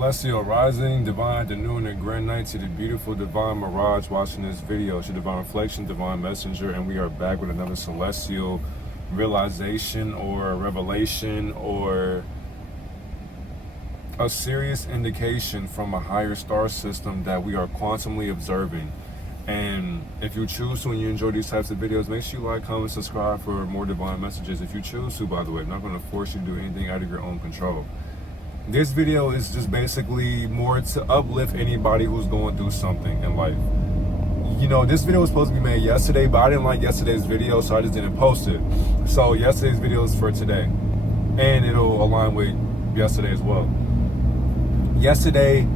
Celestial rising, divine afternoon, and grand night to the beautiful divine mirage watching this video. It's your divine reflection, divine messenger, and we are back with another celestial realization or revelation or a serious indication from a higher star system that we are quantumly observing. And if you choose to and you enjoy these types of videos, make sure you like, comment, subscribe for more divine messages. If you choose to, by the way, I'm not going to force you to do anything out of your own control. This video is just basically more to uplift anybody who's going through something in life. You know, this video was supposed to be made yesterday, but I didn't like yesterday's video, so I just didn't post it. So yesterday's video is for today, and it'll align with yesterday as well. Yesterday,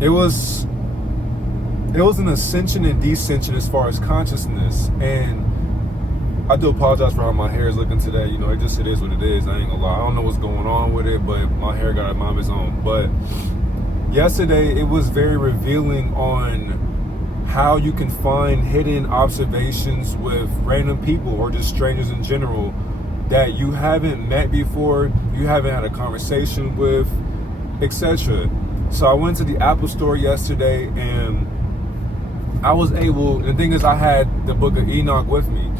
it was an ascension and descension as far as consciousness, and I do apologize for how my hair is looking today. You know, it is what it is. I ain't gonna lie. I don't know what's going on with it, but my hair got a mind of its own. But yesterday, it was very revealing on how you can find hidden observations with random people or just strangers in general that you haven't met before, you haven't had a conversation with, etc. So I went to the Apple store yesterday, and I was able, the thing is, I had the book of Enoch with me.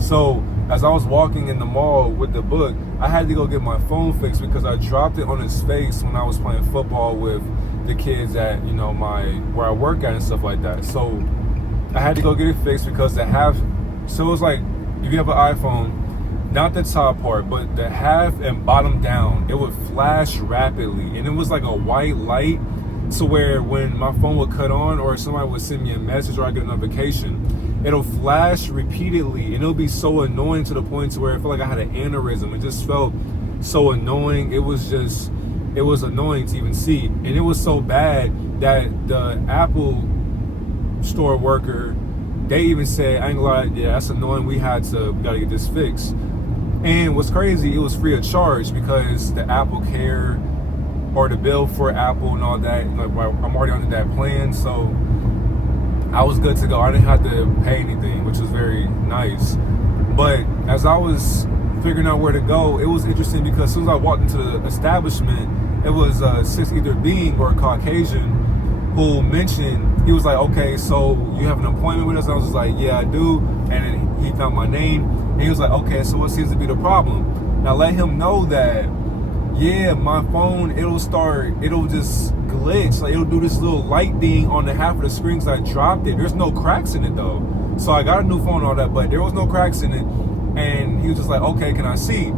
So as I was walking in the mall with the book, I had to go get my phone fixed because I dropped it on his face when I was playing football with the kids at, you know, where I work at and stuff like that. So I had to go get it fixed because so it was like, if you have an iPhone, not the top part, but the half and bottom down, it would flash rapidly. And it was like a white light, to where when my phone would cut on or somebody would send me a message or I get a notification, it'll flash repeatedly, and it'll be so annoying to the point to where I felt like I had an aneurysm. It just felt so annoying. It was annoying to even see. And it was so bad that the Apple store worker, they even said, I ain't gonna lie, yeah, that's annoying. We gotta get this fixed. And what's crazy, it was free of charge because the Apple Care or the bill for Apple and all that, like, I'm already under that plan, so I was good to go. I didn't have to pay anything, which was very nice. But as I was figuring out where to go, it was interesting because as soon as I walked into the establishment, it was a cis either being or a Caucasian who mentioned, he was like, okay, so you have an appointment with us? And I was just like, yeah, I do. And then he found my name, and he was like, okay, so what seems to be the problem? And I let him know that, yeah, my phone, it'll just glitch. Like, it'll do this little light thing on the half of the screen because I dropped it. There's no cracks in it though. So I got a new phone and all that, but there was no cracks in it. And he was just like, okay, can I see?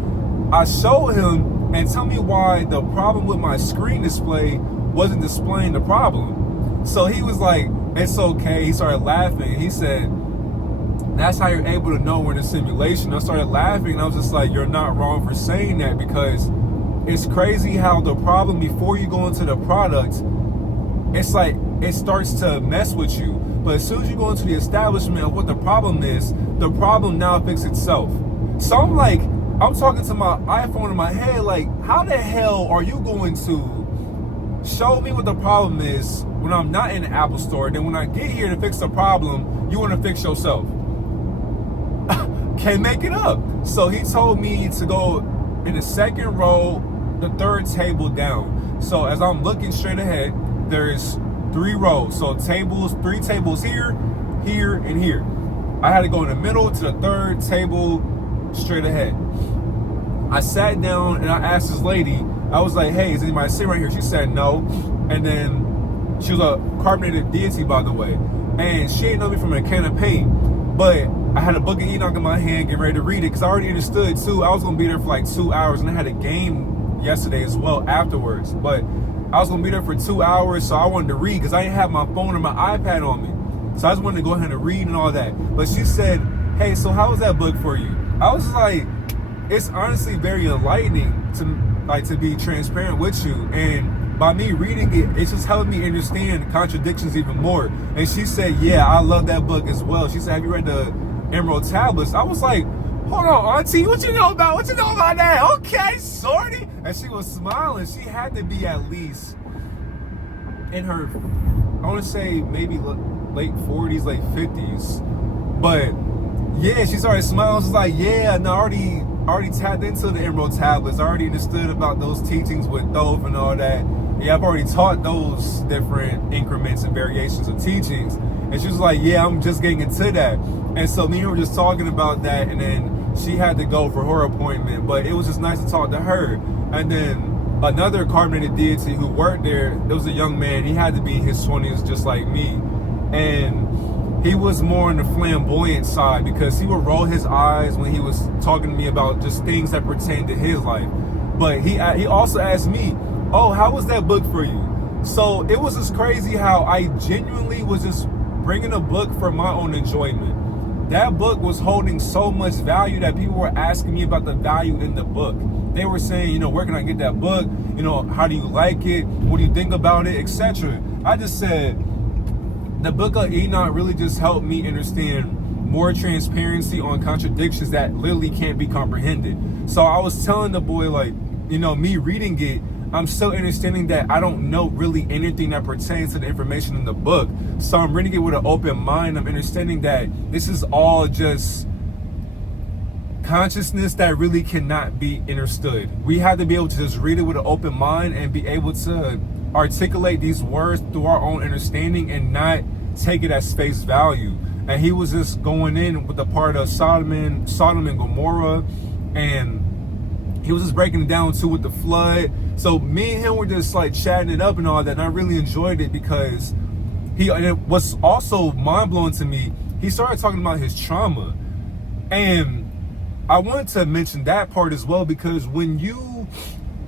I showed him and tell me why the problem with my screen display wasn't displaying the problem. So he was like, it's okay. He started laughing. He said, that's how you're able to know we're in a simulation. I started laughing, and I was just like, you're not wrong for saying that, because it's crazy how the problem before you go into the product, it's like it starts to mess with you. But as soon as you go into the establishment of what the problem is, the problem now fixes itself. So I'm talking to my iPhone in my head, like, how the hell are you going to show me what the problem is when I'm not in the Apple store? And then when I get here to fix the problem, you want to fix yourself. Can't make it up. So he told me to go in the second row, the third table down. So as I'm looking straight ahead, there's 3 rows. So 3 tables here, here, and here. I had to go in the middle to the third table straight ahead. I sat down and I asked this lady, I was like, hey, is anybody sitting right here? She said no. And then she was a carbonated deity, by the way. And she didn't know me from a can of paint. But I had a book of Enoch in my hand, getting ready to read it, because I already understood too. I was gonna be there for like 2 hours, and I had a game yesterday as well afterwards. But I was gonna be there for 2 hours, so I wanted to read because I didn't have my phone or my iPad on me. So I just wanted to go ahead and read and all that. But she said, hey, so how was that book for you? I was like, it's honestly very enlightening to be transparent with you. And by me reading it, it's just helping me understand contradictions even more. And she said, yeah, I love that book as well. She said, have you read the Emerald Tablets? I was like, hold on, auntie, what you know about that? Okay, shorty. And she was smiling. She had to be at least in her, I want to say maybe late 40s, late 50s. But yeah, she started smiling. She's like, yeah, no, I already tapped into the Emerald Tablets. I already understood about those teachings with Thoth and all that. yeah, I've already taught those different increments and variations of teachings. And she was like, yeah, I'm just getting into that. And so me and her were just talking about that, and then she had to go for her appointment, but it was just nice to talk to her. And then another carbonated deity who worked there, there was a young man. He had to be in his 20s just like me, and he was more on the flamboyant side because he would roll his eyes when he was talking to me about just things that pertain to his life. But he also asked me, oh, how was that book for you? So it was just crazy how I genuinely was just bringing a book for my own enjoyment. That book was holding so much value that people were asking me about the value in the book. They were saying, you know, where can I get that book? You know, how do you like it? What do you think about it? Etc. I just said, the book of Enoch really just helped me understand more transparency on contradictions that literally can't be comprehended. So I was telling the boy, like, you know, me reading it, I'm still understanding that I don't know really anything that pertains to the information in the book. So I'm reading it with an open mind. I'm understanding that this is all just consciousness that really cannot be understood. We have to be able to just read it with an open mind and be able to articulate these words through our own understanding and not take it as face value. And he was just going in with the part of Sodom and Gomorrah, and he was just breaking it down too with the flood. So me and him were just like chatting it up and all that, and I really enjoyed it because and it was also mind-blowing to me, he started talking about his trauma. And I wanted to mention that part as well, because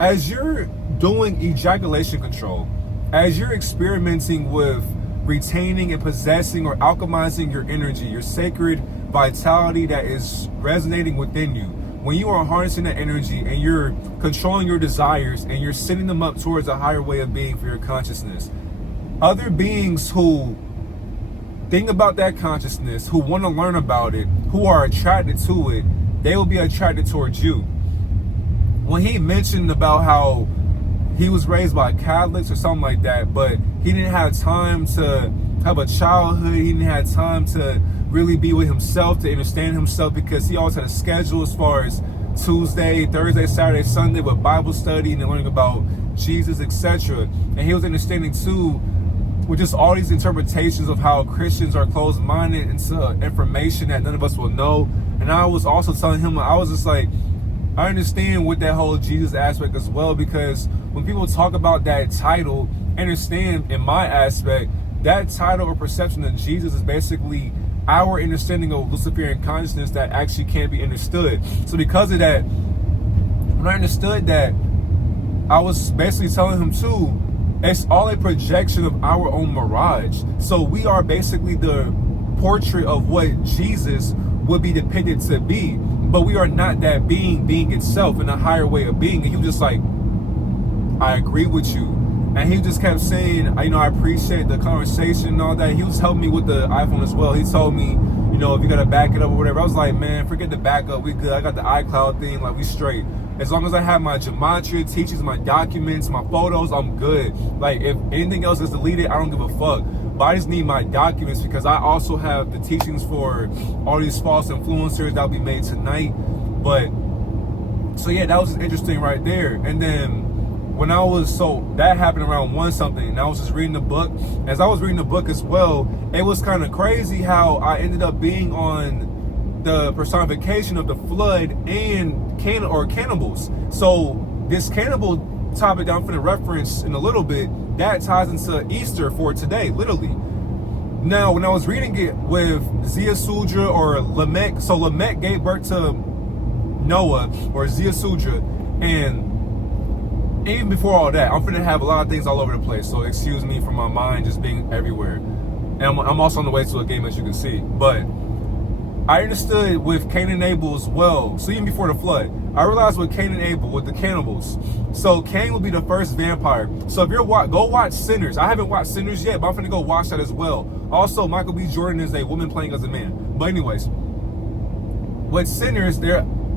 as you're doing ejaculation control, as you're experimenting with retaining and possessing or alchemizing your energy, your sacred vitality that is resonating within you, when you are harnessing that energy and you're controlling your desires and you're sending them up towards a higher way of being for your consciousness, other beings who think about that consciousness, who want to learn about it, who are attracted to it, they will be attracted towards you. When he mentioned about how he was raised by Catholics or something like that, but he didn't have time to have a childhood, he didn't have time to really be with himself, to understand himself, because he always had a schedule as far as Tuesday, Thursday, Saturday, Sunday with Bible study and learning about Jesus, etc. And he was understanding too with just all these interpretations of how Christians are closed-minded into information that none of us will know. And I was also telling him, I was just like, I understand with that whole Jesus aspect as well, because when people talk about that title, understand in my aspect, that title or perception of Jesus is basically our understanding of Luciferian consciousness that actually can't be understood. So because of that, when I understood that, I was basically telling him too, it's all a projection of our own mirage. So we are basically the portrait of what Jesus would be depicted to be, but we are not that being itself in a higher way of being. And he was just like, I agree with you. And he just kept saying, you know, I appreciate the conversation and all that. He was helping me with the iPhone as well. He told me, you know, if you got to back it up or whatever. I was like, man, forget the backup. We good. I got the iCloud thing. Like, we straight. As long as I have my gematria teachings, my documents, my photos, I'm good. Like, if anything else is deleted, I don't give a fuck. But I just need my documents, because I also have the teachings for all these false influencers that'll be made tonight. But, so yeah, that was interesting right there. And then, that happened around 1 something, and I was just reading the book. As I was reading the book as well, it was kind of crazy how I ended up being on the personification of the flood and cannibals. So this cannibal topic that I'm going to reference in a little bit, that ties into Easter for today, literally. Now, when I was reading it with Ziasudra or Lamech, so Lamech gave birth to Noah or Ziasudra, and even before all that, I'm finna have a lot of things all over the place, so excuse me for my mind just being everywhere. And I'm also on the way to a game, as you can see. But I understood with Cain and Abel as well. So even before the flood, I realized with Cain and Abel, with the cannibals. So Cain will be the first vampire. So if you're go watch Sinners. I haven't watched Sinners yet, but I'm finna go watch that as well. Also, Michael B. Jordan is a woman playing as a man. But anyways, with Sinners,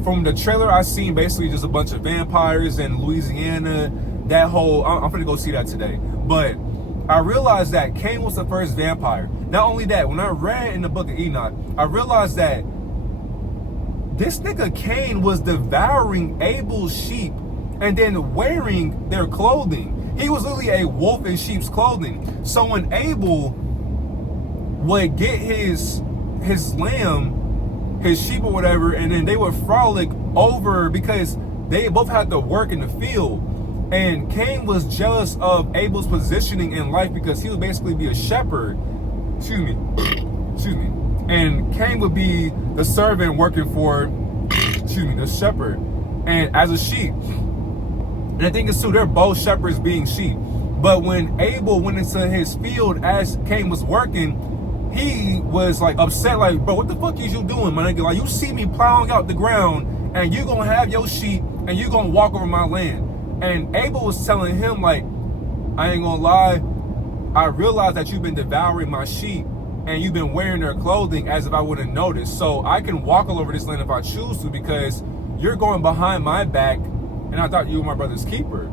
from the trailer I seen, basically just a bunch of vampires in Louisiana. That whole, I'm gonna go see that today. But I realized that Cain was the first vampire. Not only that, when I read in the book of Enoch, I realized that this nigga Cain was devouring Abel's sheep and then wearing their clothing. He was literally a wolf in sheep's clothing. So when Abel would get his lamb, his sheep or whatever, and then they would frolic over because they both had to work in the field. And Cain was jealous of Abel's positioning in life because he would basically be a shepherd. Excuse me. And Cain would be the servant working for, the shepherd. And as a sheep. And the thing is too, they're both shepherds being sheep. But when Abel went into his field as Cain was working, he was like upset, like, bro, what the fuck is you doing, my nigga? Like, you see me plowing out the ground and you gonna have your sheep and you gonna walk over my land. And Abel was telling him, like, I ain't gonna lie, I realize that you've been devouring my sheep and you've been wearing their clothing as if I wouldn't notice. So I can walk all over this land if I choose to because you're going behind my back and I thought you were my brother's keeper.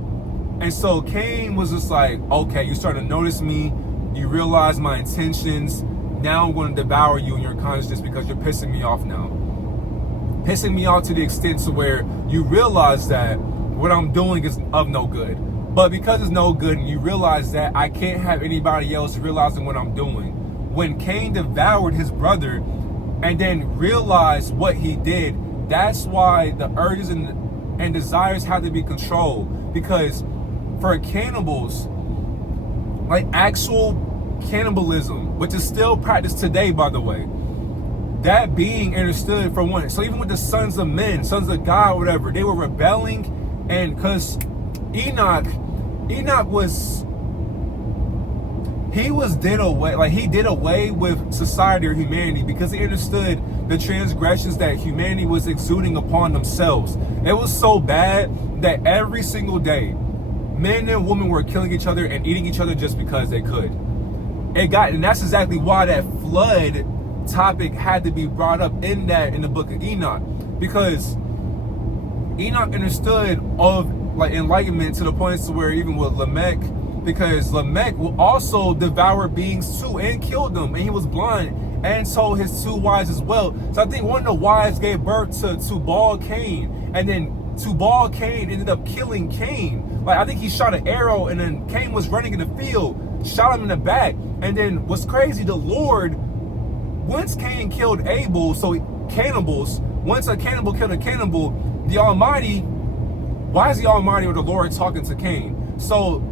And so Cain was just like, okay, you starting to notice me. You realize my intentions. Now I'm going to devour you in your consciousness because you're pissing me off now. Pissing me off to the extent to where you realize that what I'm doing is of no good. But because it's no good and you realize that I can't have anybody else realizing what I'm doing. When Cain devoured his brother and then realized what he did, that's why the urges and desires had to be controlled. Because for cannibals, like actual cannibalism, which is still practiced today, by the way, that being understood for one. So even with the sons of men, sons of God, whatever, they were rebelling. And because Enoch was, he did away with society or humanity because he understood the transgressions that humanity was exuding upon themselves. It was so bad that every single day, men and women were killing each other and eating each other just because they could. And that's exactly why that flood topic had to be brought up in the book of Enoch, because Enoch understood of like enlightenment to the point to where even with Lamech, because Lamech will also devour beings too and kill them, and he was blind and told his two wives as well. So I think one of the wives gave birth to Tubal Cain, and then Tubal Cain ended up killing Cain. Like I think he shot an arrow, and then Cain was running in the field, shot him in the back. And then what's crazy, the Lord, once Cain killed Abel, so cannibals, once a cannibal killed a cannibal, the Almighty, why is the Almighty or the Lord talking to Cain? So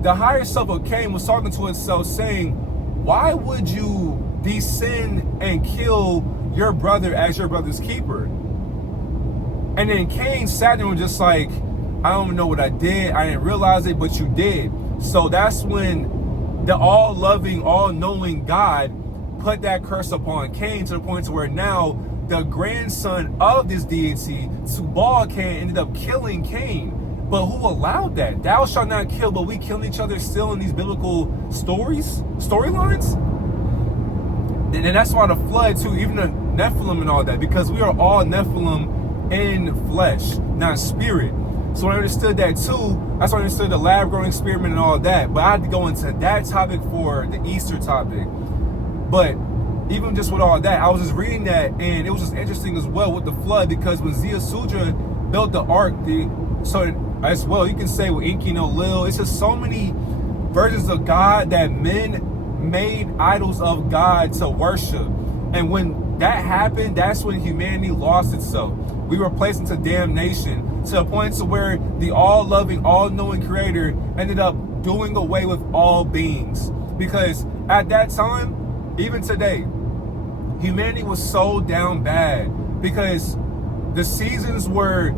the higher self of Cain was talking to itself saying, why would you descend and kill your brother as your brother's keeper? And then Cain sat there and was just like, I don't even know what I did. I didn't realize it, but you did. So that's when the all-loving, all-knowing God put that curse upon Cain to the point to where now the grandson of this deity, Tubal Cain, ended up killing Cain. But who allowed that? Thou shalt not kill, but we killing each other still in these biblical storylines? And that's why the flood too, even the Nephilim and all that, because we are all Nephilim in flesh, not spirit. So I understood that too. That's why I understood the lab-grown experiment and all that. But I had to go into that topic for the Easter topic. But even just with all that, I was just reading that, and it was just interesting as well with the flood, because when Sudra built the ark, as well, you can say with Enki no Lil, it's just so many versions of God that men made idols of God to worship. And when that happened, that's when humanity lost itself. We were placed into damnation to the point to where the all-loving, all-knowing creator ended up doing away with all beings. Because at that time, even today, humanity was so down bad because the seasons were,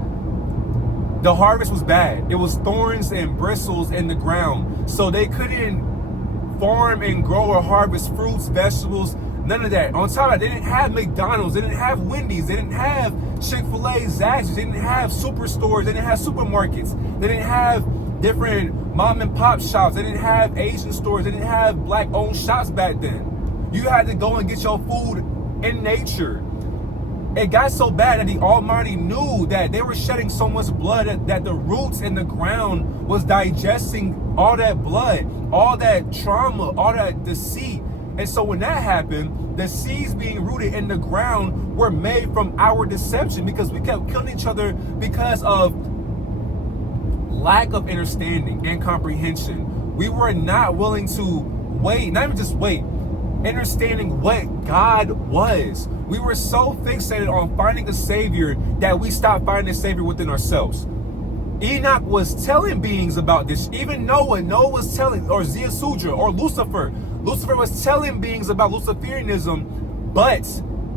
the harvest was bad. It was thorns and bristles in the ground. So they couldn't farm and grow or harvest fruits, vegetables, none of that. On top of that, they didn't have McDonald's, they didn't have Wendy's, they didn't have Chick-fil-A, Zaxby's, they didn't have superstores, they didn't have supermarkets, they didn't have different mom and pop shops, they didn't have Asian stores, they didn't have black-owned shops back then. You had to go and get your food in nature. It got so bad that the Almighty knew that they were shedding so much blood that the roots in the ground was digesting all that blood, all that trauma, all that deceit. And so when that happened, the seeds being rooted in the ground were made from our deception, because we kept killing each other because of lack of understanding and comprehension. We were not willing to wait, not even just wait, understanding what God was. We were so fixated on finding a savior that we stopped finding a savior within ourselves. Enoch was telling beings about this. Even Noah was telling, or Zeusudra, or Lucifer was telling beings about Luciferianism, but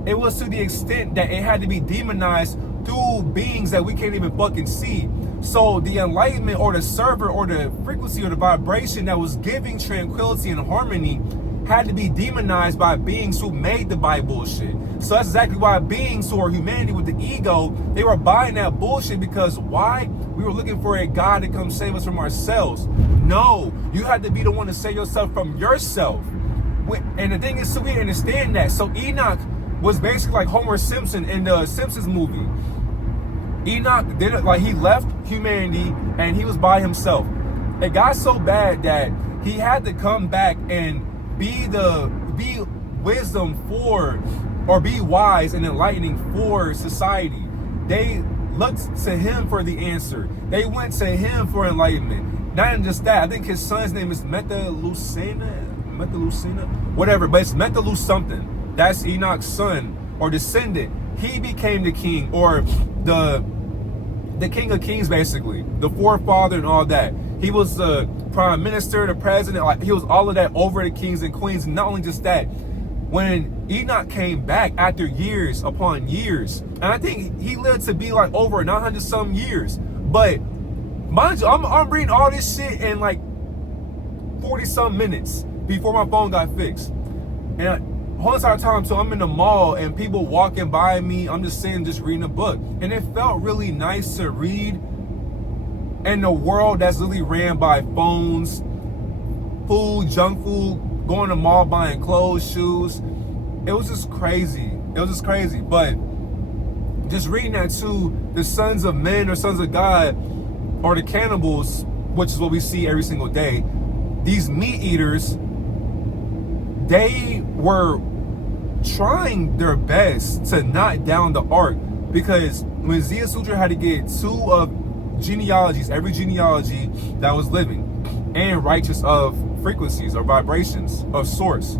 it was to the extent that it had to be demonized through beings that we can't even fucking see. So the enlightenment, or the server, or the frequency, or the vibration that was giving tranquility and harmony had to be demonized by beings who made the Bible bullshit. So that's exactly why beings who are humanity with the ego, they were buying that bullshit. Because why? We were looking for a God to come save us from ourselves. No, you had to be the one to save yourself from yourself. And the thing is, so we understand that. So Enoch was basically like Homer Simpson in the Simpsons movie. Enoch did it, like he left humanity and he was by himself. It got so bad that he had to come back and be wisdom for, or be wise and enlightening for society. They looked to him for the answer. They went to him for enlightenment. Not even just that, I think his son's name is Methuselah, whatever, but it's Methuselah something. That's Enoch's son or descendant. He became the king, or the king of kings, basically, the forefather and all that. He was the prime minister, the president, like he was all of that over the kings and queens. And not only just that, when Enoch came back after years upon years, and I think he lived to be like over 900 some years. But mind you, I'm reading all this shit in like 40 some minutes before my phone got fixed. And whole entire time, so I'm in the mall and people walking by me, I'm just sitting, just reading a book. And it felt really nice to read in a world that's really ran by phones, food, junk food, going to the mall, buying clothes, shoes. It was just crazy. It was just crazy. But just reading that too, the sons of men or sons of God, or the cannibals, which is what we see every single day, these meat eaters, they were trying their best to knock down the ark, because when Zeusudra had to get two of genealogies, every genealogy that was living and righteous of frequencies or vibrations of source,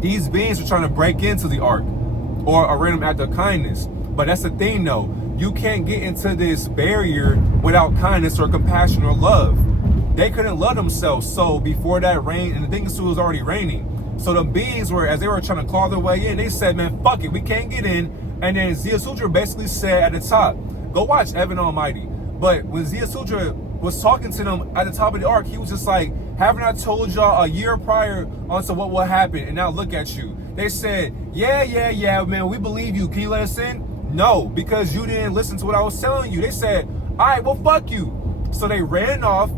these beings were trying to break into the ark, or a random act of kindness. But that's the thing though, you can't get into this barrier without kindness or compassion or love. They couldn't love themselves. So before that rain, and the thing is, it was already raining. So the beings were, as they were trying to claw their way in, they said, man, fuck it, we can't get in. And then Zeusudra basically said at the top, go watch Evan Almighty. But when Zeusudra was talking to them at the top of the ark, he was just like, haven't I told y'all a year prior onto what will happen? And now look at you. They said, yeah, man, we believe you. Can you let us in? No, because you didn't listen to what I was telling you. They said, all right, well, fuck you. So they ran off.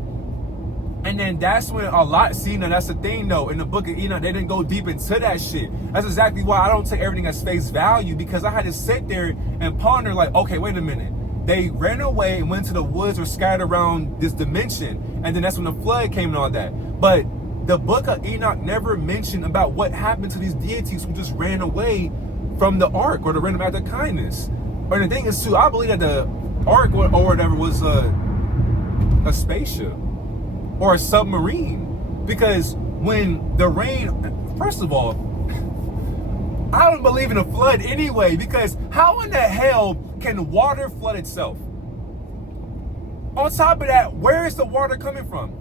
And then that's when a lot, see, now that's the thing though, in the book of Enoch, they didn't go deep into that shit. That's exactly why I don't take everything as face value, because I had to sit there and ponder like, okay, wait a minute. They ran away and went to the woods or scattered around this dimension. And then that's when the flood came and all that. But the book of Enoch never mentioned about what happened to these deities who just ran away from the ark or the random act of kindness. Or the thing is too, I believe that the ark or whatever was a spaceship or a submarine, because when the rain, first of all, I don't believe in a flood anyway, because how in the hell can water flood itself? On top of that, where is the water coming from?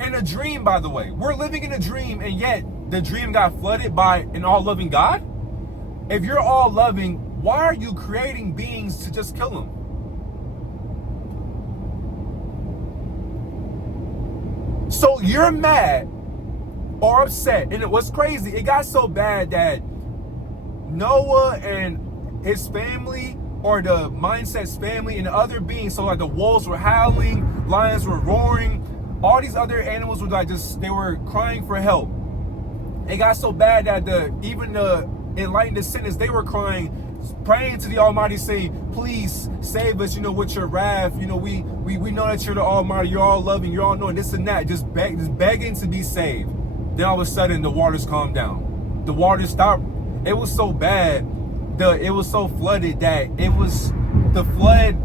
In a dream, by the way. We're living in a dream, and yet the dream got flooded by an all-loving God? If you're all-loving, why are you creating beings to just kill them? So you're mad or upset. And what's crazy, it got so bad that Noah and his family, or the Mindset's family, and the other beings, so like the wolves were howling, lions were roaring, all these other animals were like they were crying for help. It got so bad that even the enlightened descendants, they were crying, praying to the Almighty, saying, please save us, with your wrath. We know that you're the Almighty, you're all loving, you're all knowing, this and that, just begging to be saved. Then all of a sudden the waters calmed down. The waters stopped. It was so bad, it was so flooded that it was the flood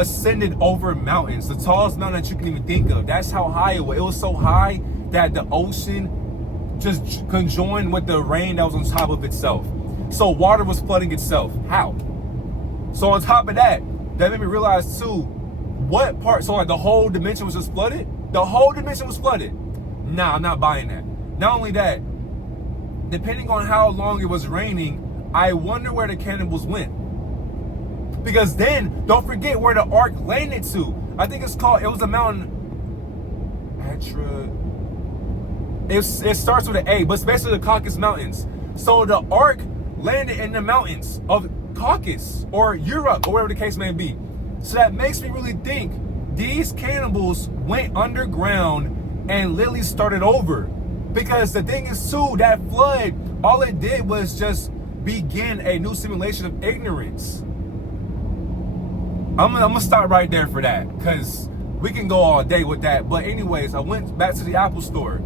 ascended over mountains, the tallest mountain that you can even think of. That's how high it was. It was so high that the ocean just conjoined with the rain that was on top of itself. So water was flooding itself. How? So on top of that, that made me realize too, what part, so like the whole dimension was just flooded? The whole dimension was flooded. Nah, I'm not buying that. Not only that, depending on how long it was raining, I wonder where the cannibals went. Because then, don't forget where the ark landed to. I think it was a mountain, it starts with an A, but it's basically the Caucasus Mountains. So the ark landed in the mountains of Caucasus or Europe or whatever the case may be. So that makes me really think these cannibals went underground and literally started over. Because the thing is too, that flood, all it did was just begin a new simulation of ignorance. I'm gonna stop right there for that, because we can go all day with that. But anyways, I went back to the Apple store,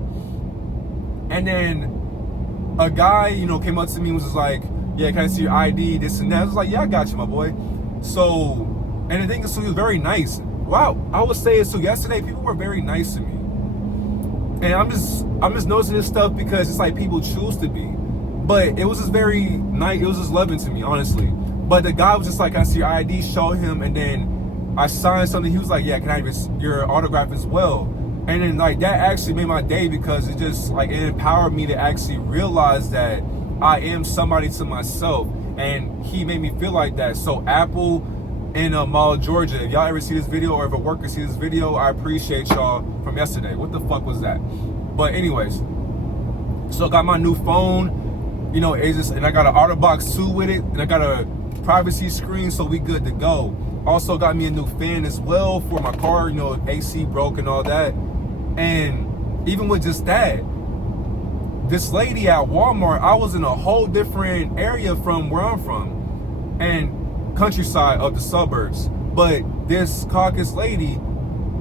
and then a guy, came up to me and was just like, yeah, can I see your ID, this and that. I was like, yeah, I got you, my boy. So, and the thing is, so he was very nice. Wow, I would say so yesterday, people were very nice to me. And I'm just noticing this stuff because it's like people choose to be. But it was just very nice, it was just loving to me, honestly. But the guy was just like, can I see your ID, show him, and then I signed something. He was like, yeah, can I have your autograph as well? And then like that actually made my day, because it just like it empowered me to actually realize that I am somebody to myself, and he made me feel like that. So Apple in Mall, Georgia, if y'all ever see this video, or if a worker see this video, I appreciate y'all from yesterday. What the fuck was that? But anyways, so I got my new phone, it's just, and I got an OtterBox 2 with it, and I got a privacy screen, so we good to go. Also got me a new fan as well for my car, AC broke and all that. And even with just that, this lady at Walmart, I was in a whole different area from where I'm from, and countryside of the suburbs. But this Caucasus lady,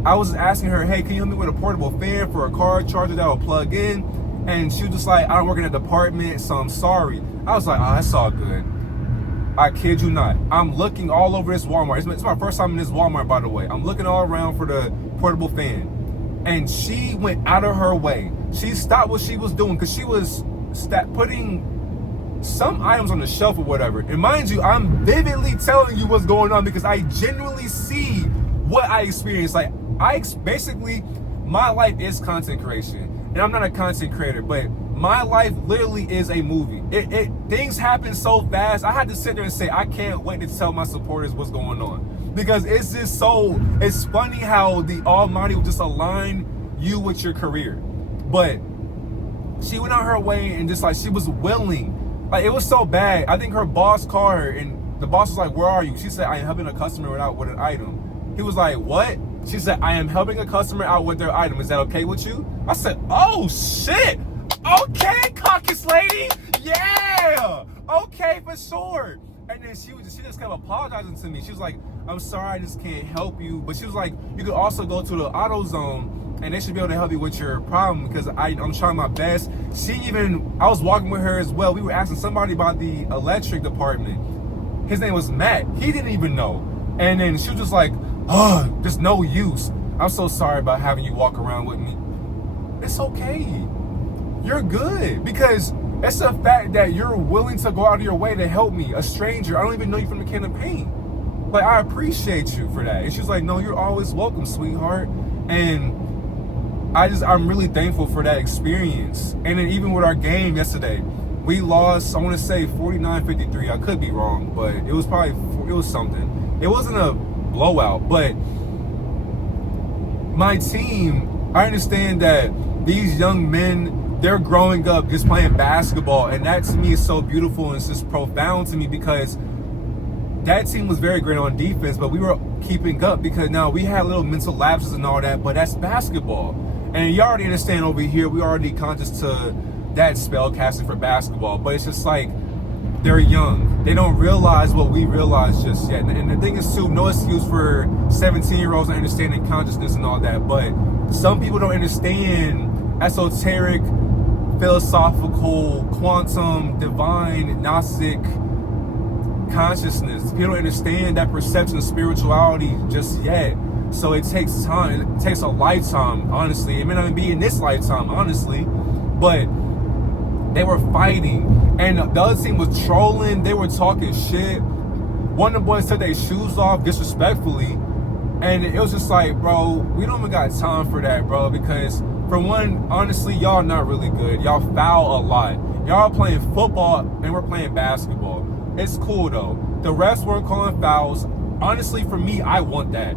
I was asking her, hey, can you help me with a portable fan for a car charger that will plug in? And she was just like, I don't work in a department, so I'm sorry. I was like, oh, that's all good. I kid you not. I'm looking all over this Walmart. It's my first time in this Walmart, by the way. I'm looking all around for the portable fan. And she went out of her way. She stopped what she was doing, because she was putting some items on the shelf or whatever. And mind you, I'm vividly telling you what's going on, because I genuinely see what I experienced. Like, basically, my life is content creation. And I'm not a content creator, but my life literally is a movie. Things happen so fast. I had to sit there and say, I can't wait to tell my supporters what's going on. Because it's just it's funny how the Almighty will just align you with your career. But she went out her way, and just like, she was willing. Like, it was so bad. I think her boss called her, and the boss was like, where are you? She said, I am helping a customer out with an item. He was like, what? She said, I am helping a customer out with their item. Is that okay with you? I said, oh shit. Okay, Caucasus lady. Yeah. Okay, for sure. And then she just kept apologizing to me. She was like, I'm sorry, I just can't help you. But she was like, you could also go to the AutoZone, and they should be able to help you with your problem, because I'm trying my best. I was walking with her as well. We were asking somebody about the electric department. His name was Matt. He didn't even know. And then she was just like, oh, just no use. I'm so sorry about having you walk around with me. It's okay. You're good, because it's the fact that you're willing to go out of your way to help me, a stranger. I don't even know you from the can of paint. Like, I appreciate you for that. And she's like, no, you're always welcome, sweetheart. And I'm really thankful for that experience. And then even with our game yesterday, we lost, I want to say 49-53. I could be wrong, but it was something. It wasn't a blowout, but my team, I understand that these young men, they're growing up just playing basketball, and that to me is so beautiful, and it's just profound to me, because that team was very great on defense, but we were keeping up, because now we had little mental lapses and all that, but that's basketball. And you already understand over here, we already conscious to that spell casting for basketball, but it's just like, they're young. They don't realize what we realize just yet. And the thing is too, no excuse for 17-year-olds not understanding consciousness and all that, but some people don't understand esoteric, philosophical, quantum, divine, Gnostic, consciousness. People don't understand that perception of spirituality just yet. So it takes time. It takes a lifetime, honestly. It may not even be in this lifetime, honestly. But they were fighting. And the other team was trolling. They were talking shit. One of the boys took their shoes off disrespectfully. And it was just like, bro, we don't even got time for that, bro. Because, for one, honestly, y'all not really good. Y'all foul a lot. Y'all playing football and we're playing basketball. It's cool, though. The refs weren't calling fouls. Honestly, for me, I want that.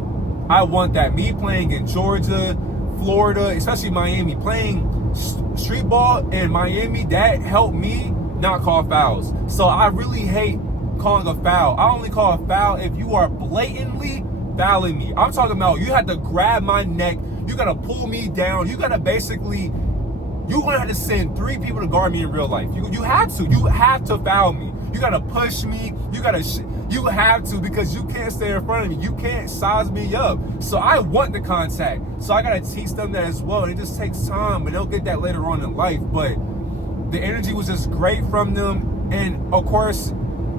I want that. Me playing in Georgia, Florida, especially Miami, playing street ball in Miami, that helped me not call fouls. So I really hate calling a foul. I only call a foul if you are blatantly fouling me. I'm talking about you had to grab my neck. You got to pull me down. You got to basically, you're going to have to send 3 people to guard me in real life. You have to. You have to foul me. You got to push me. You have to, because you can't stay in front of me. You can't size me up. So I want the contact. So I got to teach them that as well. It just takes time, but they'll get that later on in life. But the energy was just great from them. And of course,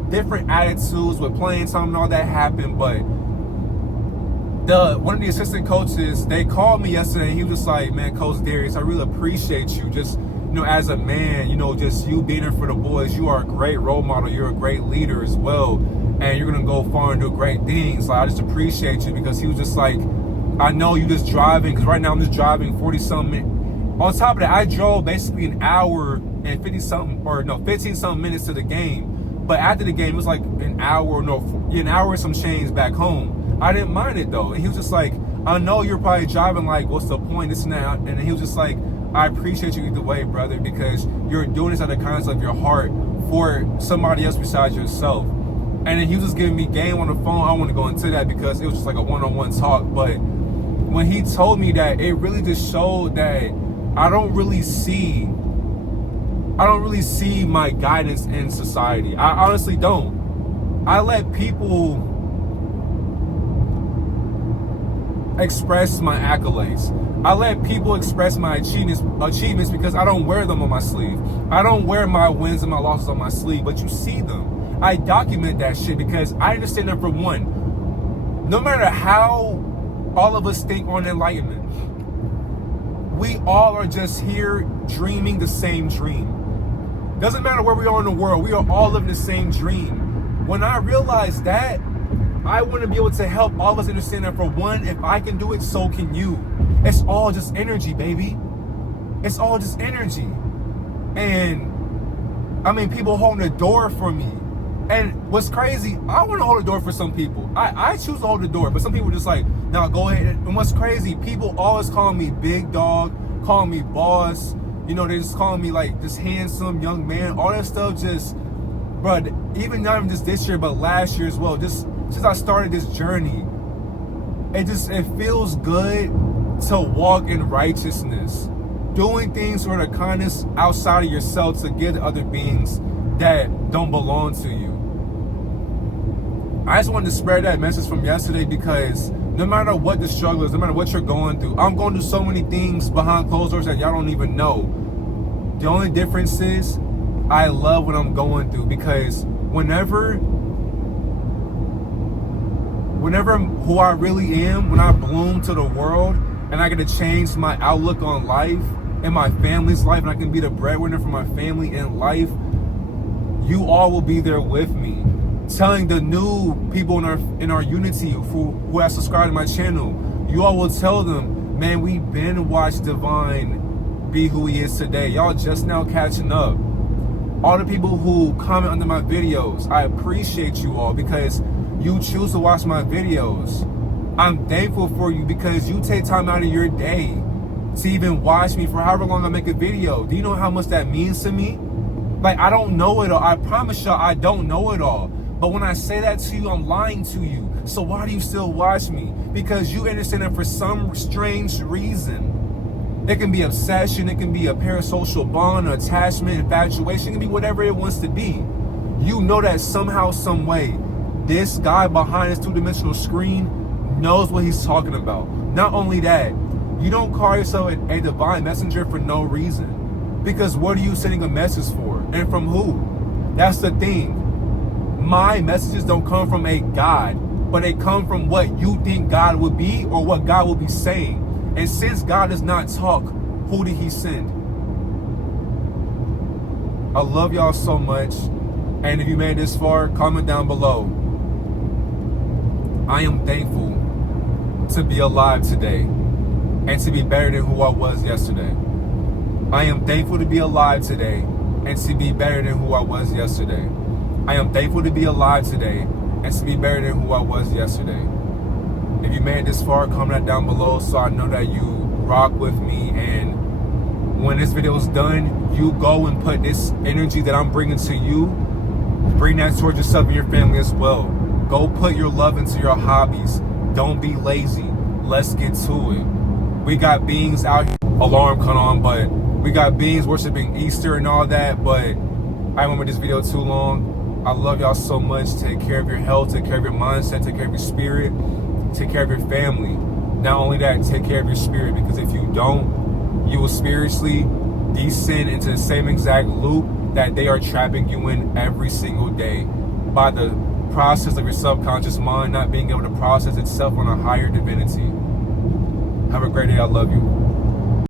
different attitudes with playing time and all that happened. But one of the assistant coaches, they called me yesterday, and he was just like, man, Coach Darius, I really appreciate you. Just, as a man, just you being there for the boys. You are a great role model. You're a great leader as well. And you're going to go far and do great things. Like, I just appreciate you, because he was just like, I know you just driving, because right now I'm just driving 40-something minutes. On top of that, I drove basically an hour and 15-something minutes to the game. But after the game, it was like an hour and some change back home. I didn't mind it, though. And he was just like, I know you're probably driving, like, what's the point, this and that. And he was just like, I appreciate you either way, brother, because you're doing this out of the kindness of your heart for somebody else besides yourself. And then he was just giving me game on the phone. I don't want to go into that because it was just like a one-on-one talk. But when he told me that, it really just showed that I don't really see my guidance in society. I honestly don't. I let people express my accolades. I let people express my achievements because I don't wear them on my sleeve. I don't wear my wins and my losses on my sleeve, but you see them. I document that shit because I understand that, for one, no matter how all of us think on enlightenment, we all are just here dreaming the same dream. Doesn't matter where we are in the world, we are all living the same dream. When I realized that, I want to be able to help all of us understand that, for one, if I can do it, so can you. It's all just energy, baby. It's all just energy. And, I mean, people holding the door for me. And what's crazy, I want to hold the door for some people. I choose to hold the door, but some people just like, no, go ahead. And what's crazy, people always call me big dog, call me boss. They just call me like this handsome young man. All that stuff just, bro, even not even just this year, but last year as well. Just since I started this journey, it feels good to walk in righteousness. Doing things for the kindness outside of yourself to give to other beings that don't belong to you. I just wanted to spread that message from yesterday because no matter what the struggle is, no matter what you're going through, I'm going through so many things behind closed doors that y'all don't even know. The only difference is I love what I'm going through, because whenever who I really am, when I bloom to the world and I get to change my outlook on life and my family's life, and I can be the breadwinner for my family in life, you all will be there with me, telling the new people in our unity who have subscribed to my channel. You all will tell them, man, we've been watched Divine be who he is today. Y'all just now catching up. All the people who comment under my videos, I appreciate you all because you choose to watch my videos. I'm thankful for you because you take time out of your day to even watch me for however long I make a video. Do you know how much that means to me? Like, I don't know it all. I promise y'all I don't know it all. But when I say that to you, I'm lying to you. So why do you still watch me? Because you understand that for some strange reason, it can be obsession, it can be a parasocial bond, attachment, infatuation, it can be whatever it wants to be. You know that somehow, some way, this guy behind this two-dimensional screen knows what he's talking about. Not only that, you don't call yourself a divine messenger for no reason. Because what are you sending a message for? And from who? That's the thing. My messages don't come from a God, but they come from what you think God would be or what God will be saying. And since God does not talk, who did he send? I love y'all so much. And if you made it this far, comment down below. I am thankful to be alive today and to be better than who I was yesterday. I am thankful to be alive today and to be better than who I was yesterday. I am thankful to be alive today and to be better than who I was yesterday. If you made it this far, comment down below so I know that you rock with me. And when this video is done, you go and put this energy that I'm bringing to you, bring that towards yourself and your family as well. Go put your love into your hobbies. Don't be lazy. Let's get to it. We got beings out here. Alarm cut on, but we got beings worshiping Easter and all that. But I won't make this video too long. I love y'all so much. Take care of your health, take care of your mindset, take care of your spirit, take care of your family. Not only that, take care of your spirit, because if you don't, you will spiritually descend into the same exact loop that they are trapping you in every single day by the process of your subconscious mind not being able to process itself on a higher divinity. Have a great day. I love you.